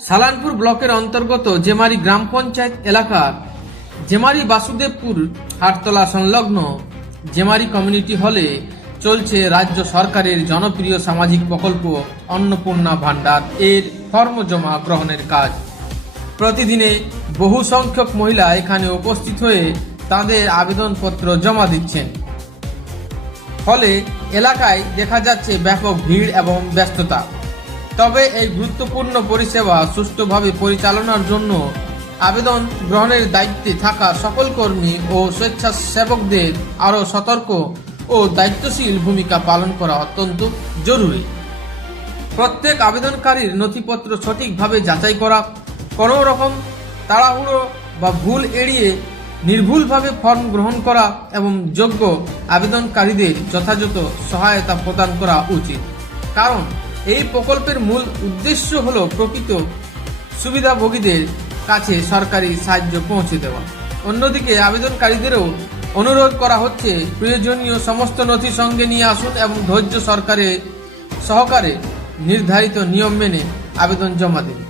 সালানপুর ব্লকের অন্তর্গত জেমারি গ্রাম পঞ্চায়েত এলাকার জেমারি বাসুদেবপুর হাটতলা সংলগ্ন জেমারি কমিউনিটি হলে চলছে রাজ্য সরকারের জনপ্রিয় সামাজিক প্রকল্প অন্নপূর্ণা ভান্ডার এর ফর্ম জমা গ্রহণের কাজ। প্রতিদিনে বহু সংখ্যক মহিলা এখানে উপস্থিত হয়ে তাদের আবেদনপত্র জমা দিচ্ছেন। ফলে এলাকায় দেখা যাচ্ছে ব্যাপক ভিড় এবং ব্যস্ততা। তবে এই গুরুত্বপূর্ণ পরিষেবা সুষ্ঠুভাবে পরিচালনার জন্য আবেদন গ্রহণের দায়িত্বে থাকা সকল কর্মী ও স্বেচ্ছাসেবকদের আরও সতর্ক ও দায়িত্বশীল ভূমিকা পালন করা অত্যন্ত জরুরি। প্রত্যেক আবেদনকারীর নথিপত্র সঠিকভাবে যাচাই করা, কোনো রকম তাড়াহুড়ো বা ভুল এড়িয়ে নির্ভুলভাবে ফর্ম গ্রহণ করা এবং যোগ্য আবেদনকারীদের যথাযথ সহায়তা প্রদান করা উচিত। কারণ এই প্রকল্পের মূল উদ্দেশ্য হল প্রকৃত সুবিধাভোগীদের কাছে সরকারি সাহায্য পৌঁছে দেওয়া। অন্যদিকে আবেদনকারীদেরও অনুরোধ করা হচ্ছে প্রয়োজনীয় সমস্ত নথি সঙ্গে নিয়ে আসুন এবং ধৈর্য সহকারে নির্ধারিত নিয়ম মেনে আবেদন জমা দিন।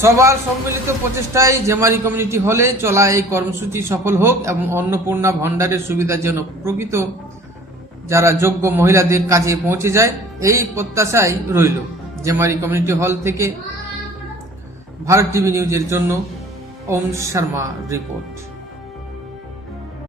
সবার সম্মিলিত প্রচেষ্টায় জেমারি কমিউনিটি হলে চলা এই কর্মসূচি সফল হোক এবং অন্নপূর্ণা ভান্ডারের সুবিধা যেন প্রকৃত যারা যোগ্য মহিলাদের কাছে পৌঁছে যায় এই প্রত্যাশাই রইল। জেমারি কমিউনিটি হল থেকে ভারত টিভি নিউজের জন্য ওম শর্মা রিপোর্ট।